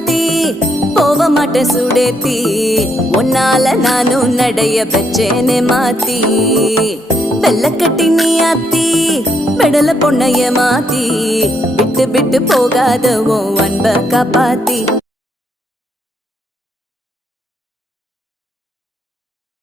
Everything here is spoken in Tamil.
மாத்தி போக மாட்டேன் சுடேத்தி உன்னால நானும் நடைய பெச்சேனே மாத்தி வெள்ளக்கட்டி நீ ஆத்தி பெடல பொண்ணைய மாத்தி விட்டு விட்டு போகாத உன் அன்ப காப்பாத்தி